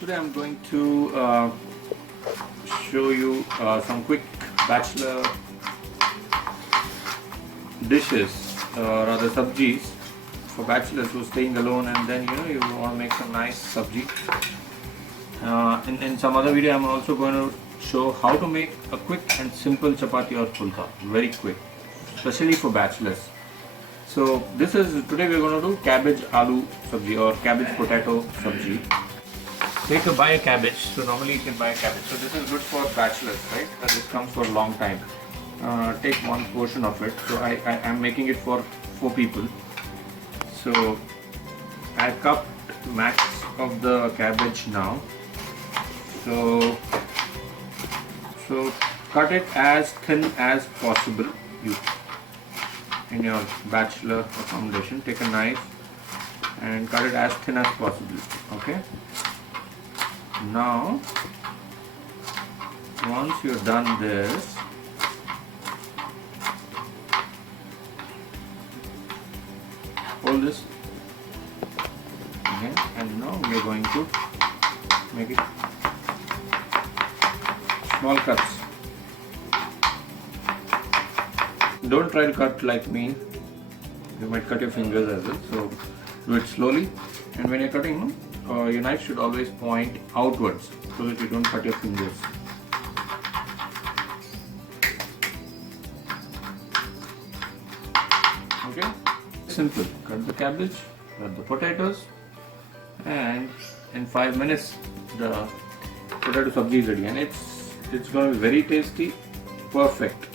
Today I'm going to show you some quick bachelor dishes, rather sabjis for bachelors who are staying alone, and then you want to make some nice sabji. In some other video I'm also going to show how to make a quick and simple chapati or pulka, very quick, especially for bachelors. So today we're going to do cabbage aloo sabji or cabbage potato sabji. Buy a cabbage. So normally you can buy a cabbage. So this is good for bachelors, right? This comes for a long time. Take one portion of it. So I'm making it for 4 people. So I cupped max of the cabbage now. So cut it as thin as possible. In your bachelor accommodation, take a knife and cut it as thin as possible. Okay. Now, once you've done this, hold this again, and now we are going to make it small cuts. Don't try to cut like me, you might cut your fingers as well, so do it slowly. And when you're cutting, your knife should always point outwards so that you don't cut your fingers. Okay, simple. Cut the cabbage, cut the potatoes, and in 5 minutes the potato sabji is ready, and it's going to be very tasty, perfect,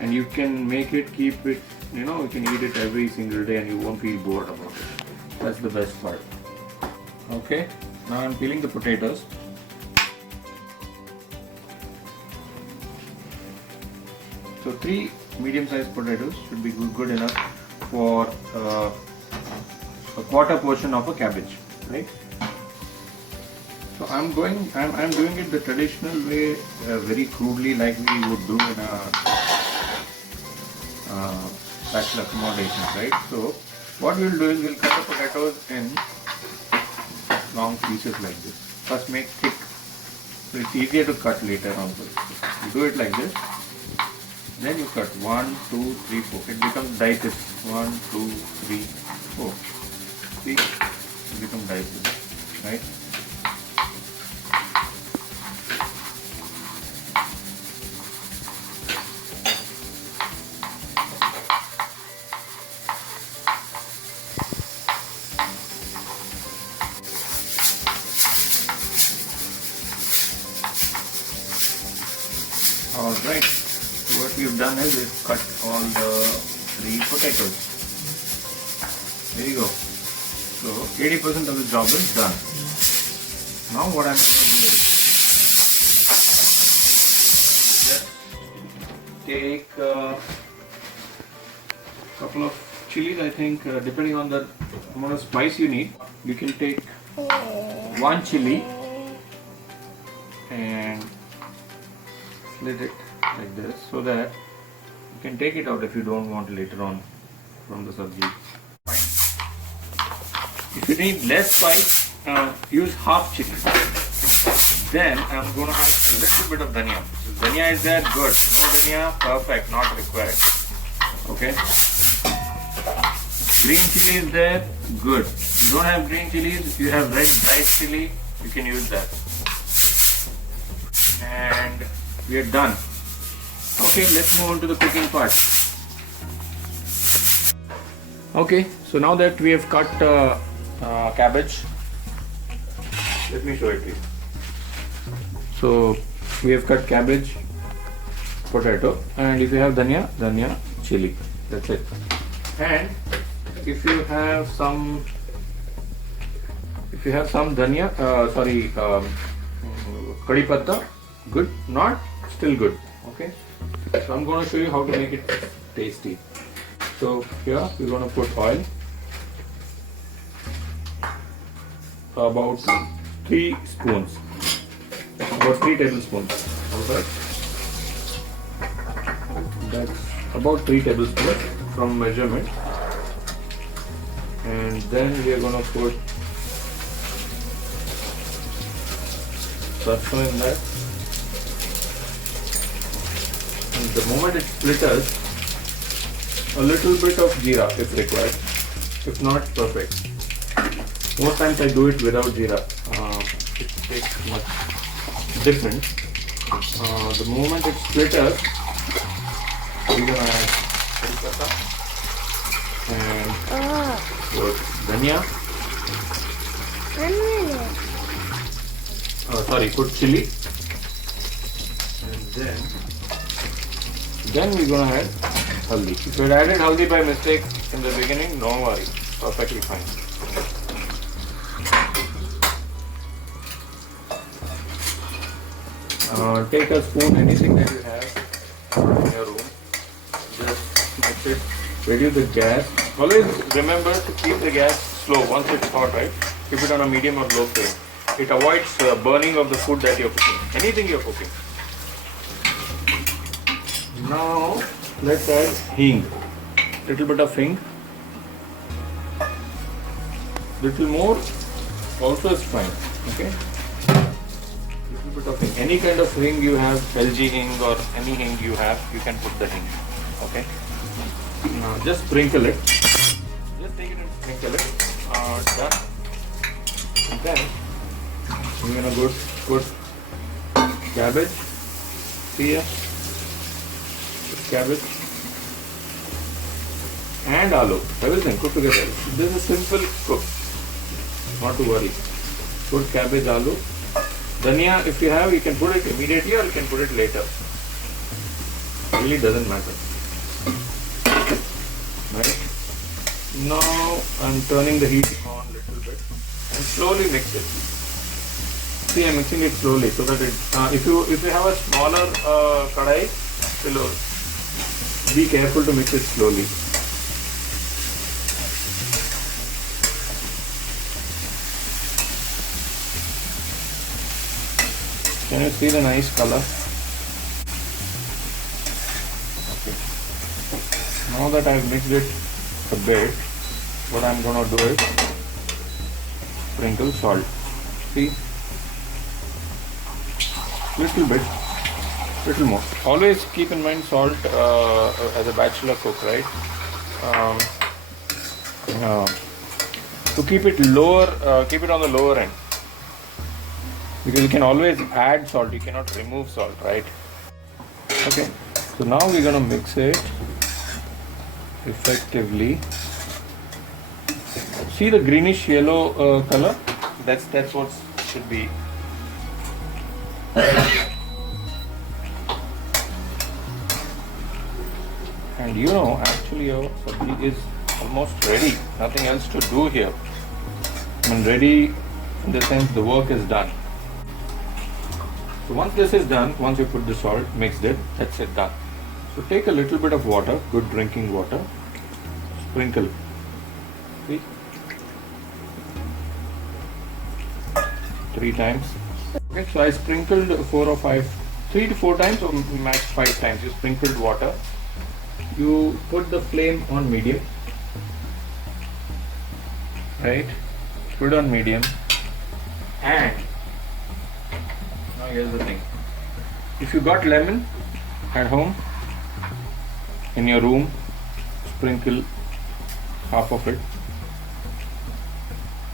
and you can make it, keep it, you can eat it every single day and you won't feel bored about it. That's the best part. Okay, now I'm peeling the potatoes. So 3 medium-sized potatoes should be good enough for a quarter portion of a cabbage, right? So I'm doing it the traditional way, very crudely, like we would do in a bachelor accommodation, right? So what we'll do is we'll cut the potatoes in long pieces like this. First make thick, so it's easier to cut later on. You do it like this, then you cut 1, 2, 3, 4. It becomes dices. 1, 2, 3, 4. See, it becomes dices, right? Alright, so what we've done is we've cut all the 3 potatoes. There you go. So 80% of the job is done. Now what I'm going to do is just take a couple of chilies. I think depending on the amount of spice you need, you can take 1 chili and slit it like this so that you can take it out if you don't want later on from the sabji. If you need less spice, use half chili. Then I'm going to have a little bit of dhania. So dhania is there, good. No dhania, perfect, not required. Okay. Green chili is there, good. If you don't have green chilies, if you have red dried chili, you can use that. And we are done. Okay, let's move on to the cooking part. Okay, so now that we have cut cabbage, let me show it to you. So we have cut cabbage, potato, and if you have dhania, chili. That's it. And if you have some dhania, kadi patta, good, not still good. Okay, so I'm going to show you how to make it tasty. So here we're going to put oil, about 3 spoons, about 3 tablespoons. Alright, that's about 3 tablespoons from measurement. And then we are going to put sarson in that. And the moment it splitters, a little bit of jeera if required. If not, perfect. Most times I do it without jeera. It tastes much different. The moment it splitters, we're gonna add kolkata and put dhania. Put chili, and then we're gonna add haldi. If you had added haldi by mistake in the beginning, no worry, perfectly fine. Take a spoon, anything that you have in your room. Just mix it. Reduce the gas. Always remember to keep the gas slow once it's hot, right? Keep it on a medium or low flame. It avoids burning of the food that you're cooking. Anything you're cooking. Now let's add hing. Little bit of hing. Little more also is fine. Okay. Little bit of hing. Any kind of hing you have, LG hing or any hing you have, you can put the hing. Okay. Now just sprinkle it. Just take it and sprinkle it. Done. And then we're gonna go put cabbage. See here. Put cabbage and aloo. Everything cook together. This is a simple cook. Not to worry. Put cabbage, aloo. Dhania, if you have, you can put it immediately or you can put it later. Really doesn't matter. Right? Now I'm turning the heat on a little bit and slowly mix it. See, I'm mixing it slowly so that it. If you have a smaller kadai, be careful to mix it slowly. Can you see the nice color? Okay. Now that I've mixed it a bit, what I'm gonna do is sprinkle salt. See? Little bit, little more. Always keep in mind salt as a bachelor cook, right? To keep it lower, keep it on the lower end. Because you can always add salt, you cannot remove salt, right? Okay, so now we're gonna mix it effectively. See the greenish yellow color? That's what should be. And you know, actually your sabji is almost ready. Nothing else to do here. I mean, ready in the sense the work is done. So once this is done, once you put the salt, mixed it, that's it, done. So take a little bit of water, good drinking water, sprinkle. See? 3 times. Okay, so I sprinkled 3 to 4 times or max 5 times. You sprinkled water. You put the flame on medium. Right? Put it on medium. And now here's the thing. If you got lemon at home, in your room, sprinkle half of it.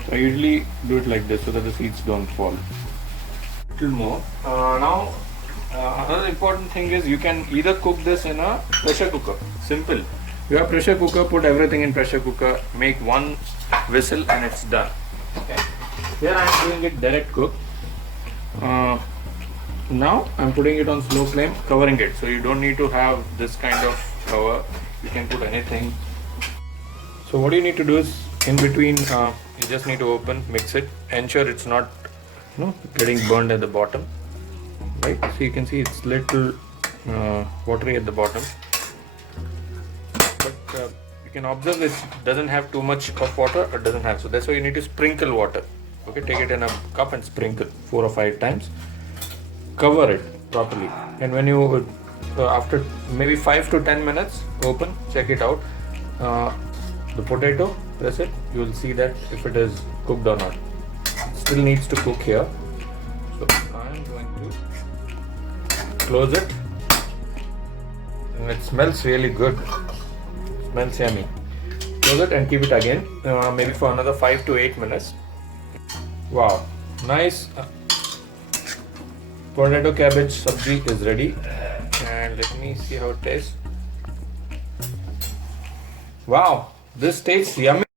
So I usually do it like this so that the seeds don't fall. Little more. Now another important thing is you can either cook this in a pressure cooker. Simple. You have pressure cooker, put everything in pressure cooker, make 1 whistle and it's done. Okay. Here I am doing it direct cook. Now I'm putting it on slow flame, covering it. So you don't need to have this kind of cover. You can put anything. So what you need to do is in between, you just need to open, mix it, ensure it's not getting burned at the bottom. Right? So you can see it's little watery at the bottom. But you can observe it doesn't have too much of water, or doesn't have. So that's why you need to sprinkle water. Okay, take it in a cup and sprinkle 4 or 5 times. Cover it properly. And when you, after maybe 5 to 10 minutes, open, check it out. The potato, press it, you will see that if it is cooked or not. It still needs to cook here. So I am Close it. And it smells really good. Smells yummy. Close it and keep it again, maybe for another 5 to 8 minutes. Wow, nice potato cabbage sabji is ready. And let me see how it tastes. Wow, this tastes yummy.